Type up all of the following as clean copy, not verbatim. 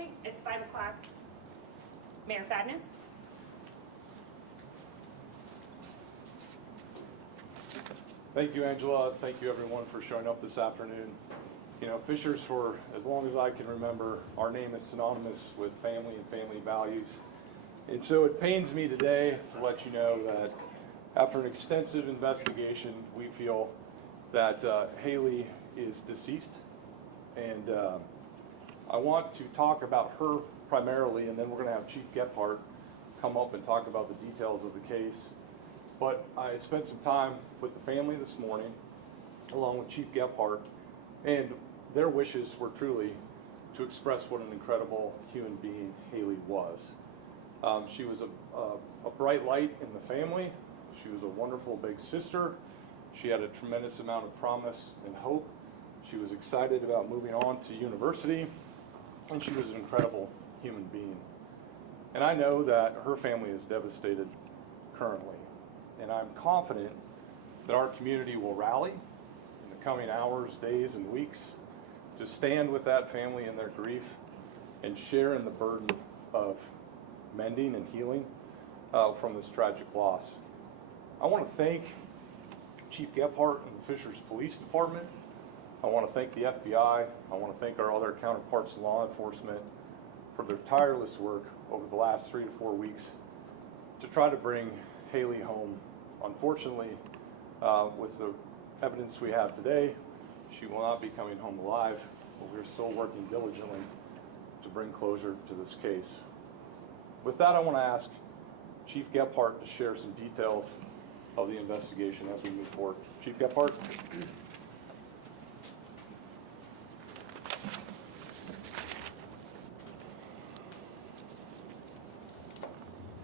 Okay, it's 5 o'clock. Mayor Fadness? Thank you, Angela. Thank you, everyone, for showing up this afternoon. You know, Fishers, for as long as I can remember, our name is synonymous with family and family values. And so it pains me today to let you know that after an extensive investigation, we feel that Hailey is deceased. And I want to talk about her primarily, and then we're going to have Chief Gephardt come up and talk about the details of the case. But I spent some time with the family this morning, along with Chief Gephardt, and their wishes were truly to express what an incredible human being Hailey was. She was a bright light in the family. She was a wonderful big sister. She had a tremendous amount of promise and hope. She was excited about moving on to university, and she was an incredible human being. And I know that her family is devastated currently, and I'm confident that our community will rally in the coming hours, days, and weeks to stand with that family in their grief and share in the burden of mending and healing from this tragic loss. I want to thank Chief Gephardt and the Fishers Police Department. I want to thank the FBI. I want to thank our other counterparts in law enforcement for their tireless work over the last 3 to 4 weeks to try to bring Hailey home. Unfortunately, with the evidence we have today, she will not be coming home alive, but we're still working diligently to bring closure to this case. With that, I want to ask Chief Gephardt to share some details of the investigation as we move forward. Chief Gephardt.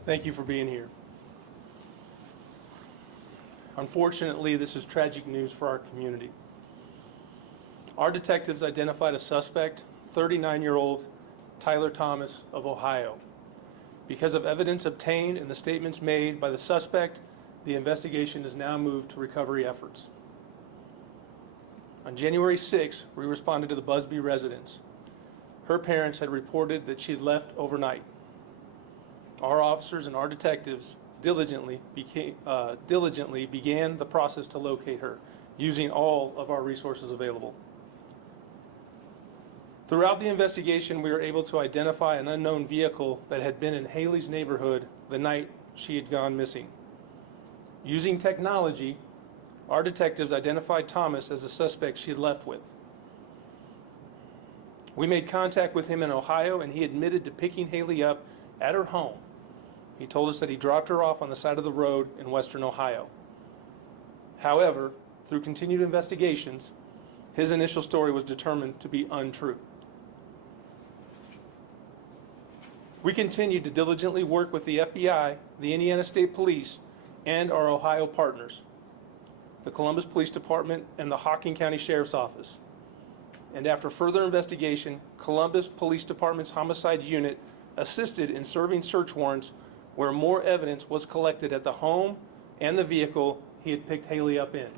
Thank you for being here. Unfortunately, this is tragic news for our community. Our detectives identified a suspect, 39-year-old Tyler Thomas of Ohio. Because of evidence obtained and the statements made by the suspect, the investigation is now moved to recovery efforts. On January 6, we responded to the Buzbee residence. Her parents had reported that she had left overnight. Our officers and our detectives diligently began the process to locate her, using all of our resources available. Throughout the investigation, we were able to identify an unknown vehicle that had been in Hailey's neighborhood the night she had gone missing. Using technology, our detectives identified Thomas as the suspect she had left with. We made contact with him in Ohio, and he admitted to picking Hailey up at her home. He told us that he dropped her off on the side of the road in western Ohio. However, through continued investigations, his initial story was determined to be untrue. We continued to diligently work with the FBI, the Indiana State Police, and our Ohio partners, the Columbus Police Department and the Hocking County Sheriff's Office. And after further investigation, Columbus Police Department's homicide unit assisted in serving search warrants where more evidence was collected at the home and the vehicle he had picked Hailey up in.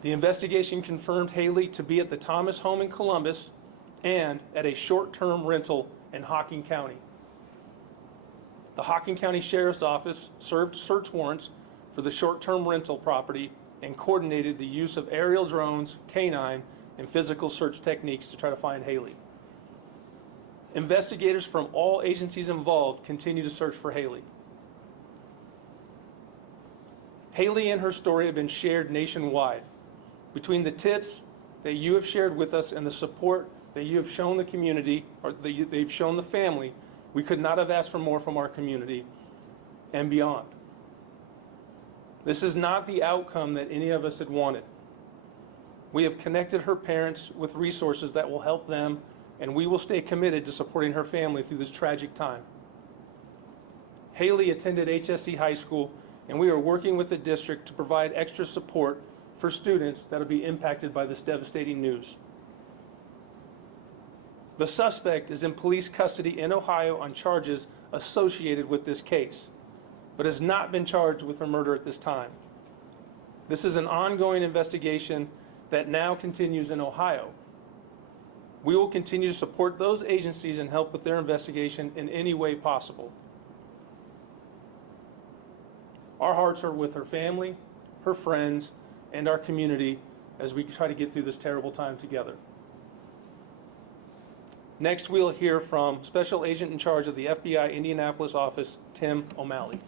The investigation confirmed Hailey to be at the Thomas home in Columbus and at a short-term rental in Hocking County. The Hocking County Sheriff's Office served search warrants for the short-term rental property and coordinated the use of aerial drones, canine, and physical search techniques to try to find Hailey. Investigators from all agencies involved continue to search for Hailey. Hailey and her story have been shared nationwide. Between the tips that you have shared with us and the support that you have shown the community, or that they've shown the family, we could not have asked for more from our community and beyond. This is not the outcome that any of us had wanted. We have connected her parents with resources that will help them, and we will stay committed to supporting her family through this tragic time. Hailey attended HSC High School, and we are working with the district to provide extra support for students that will be impacted by this devastating news. The suspect is in police custody in Ohio on charges associated with this case, but has not been charged with her murder at this time. This is an ongoing investigation that now continues in Ohio. We will continue to support those agencies and help with their investigation in any way possible. Our hearts are with her family, her friends, and our community as we try to get through this terrible time together. Next, we'll hear from Special Agent in charge of the FBI Indianapolis office, Tim O'Malley.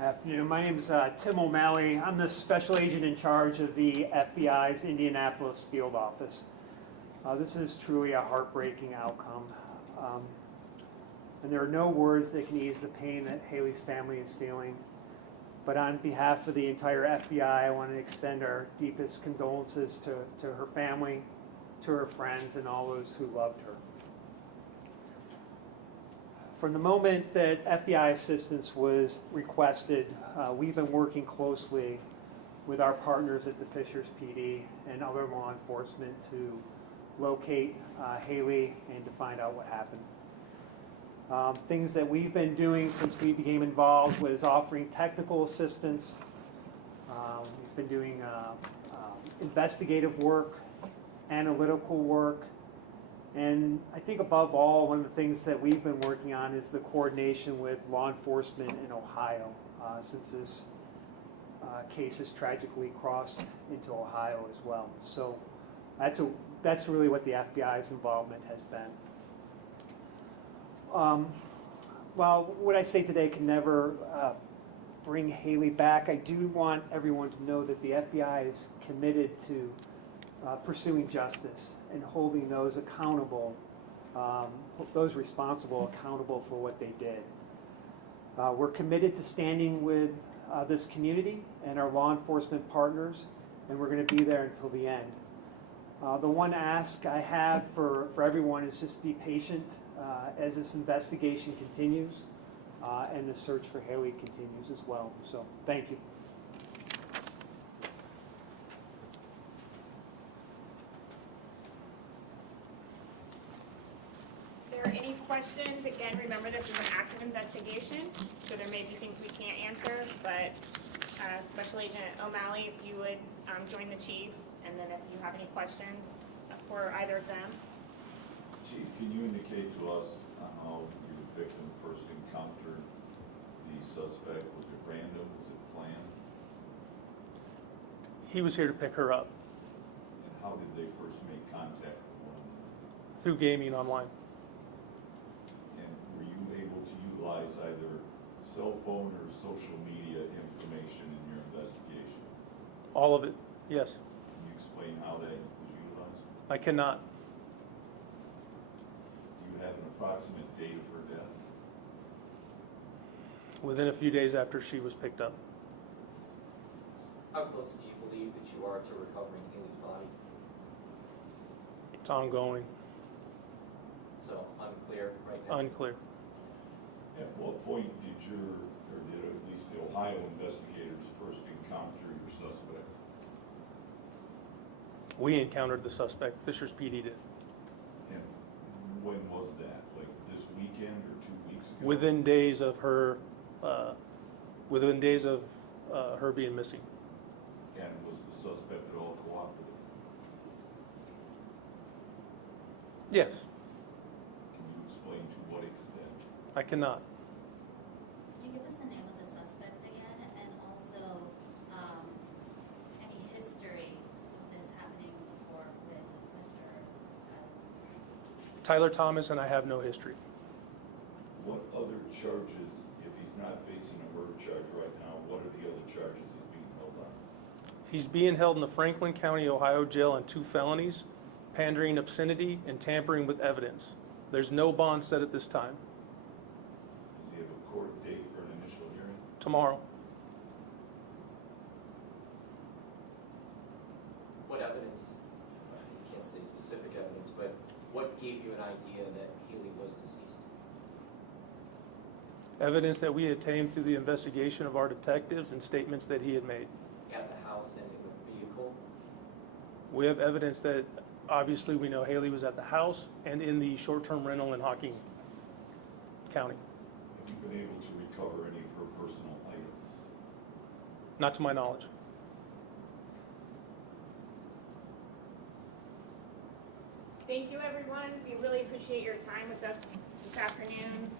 Afternoon. My name is Tim O'Malley. I'm the special agent in charge of the FBI's Indianapolis field office. This is truly a heartbreaking outcome. And there are no words that can ease the pain that Hailey's family is feeling. But on behalf of the entire FBI, I want to extend our deepest condolences to her family, to her friends, and all those who loved her. From the moment that FBI assistance was requested, we've been working closely with our partners at the Fishers PD and other law enforcement to locate Hailey and to find out what happened. Things that we've been doing since we became involved was offering technical assistance. We've been doing investigative work, analytical work, and I think above all, one of the things that we've been working on is the coordination with law enforcement in Ohio, since this case has tragically crossed into Ohio as well. So that's really what the FBI's involvement has been. While what I say today can never bring Hailey back, I do want everyone to know that the FBI is committed to pursuing justice and holding those accountable, those responsible accountable for what they did. We're committed to standing with this community and our law enforcement partners, and we're going to be there until the end. The one ask I have for everyone is just be patient as this investigation continues and the search for Hailey continues as well. So thank you. If there are any questions, again, remember this is an active investigation, so there may be things we can't answer, but Special Agent O'Malley, if you would join the chief, and then if you have any questions for either of them. Chief, can you indicate to us how your victim first encountered the suspect? Was it random? Was it planned? He was here to pick her up And how did they first make contact with one another? through gaming online. And were you able to utilize either cell phone or social media information in your investigation? All of it, yes. Can you explain how that was utilized? I cannot. Do you have an approximate date of her death? Within a few days after she was picked up. How close do you believe that you are to recovering Hailey's body? It's ongoing, So unclear right now. unclear. At what point did at least the Ohio investigators first encounter your suspect? We encountered the suspect, Fishers PD did. And when was that? Like this weekend or 2 weeks ago? Within days of her, her being missing. And was the suspect at all cooperative? Yes, Can you explain to what extent? I cannot. Can you give us the name of the suspect again, and also any history of this happening before with Mr. Tyler Tyler? Thomas, and I have no history. What other charges, if he's not facing a murder charge right now, what are the other charges he's being held on? He's being held in the Franklin County, Ohio jail on 2 felonies, pandering obscenity and tampering with evidence. There's no bond set at this time. Does he have a court date for an initial hearing? Tomorrow. What evidence, you can't say specific evidence, but what gave you an idea that Hailey was deceased? Evidence that we obtained through the investigation of our detectives and statements that he had made. At the house and in the vehicle? We have evidence that Obviously, we know Hailey was at the house and in the short-term rental in Hocking County. Have you been able to recover any of her personal items? Not to my knowledge. Thank you, everyone. We really appreciate your time with us this afternoon.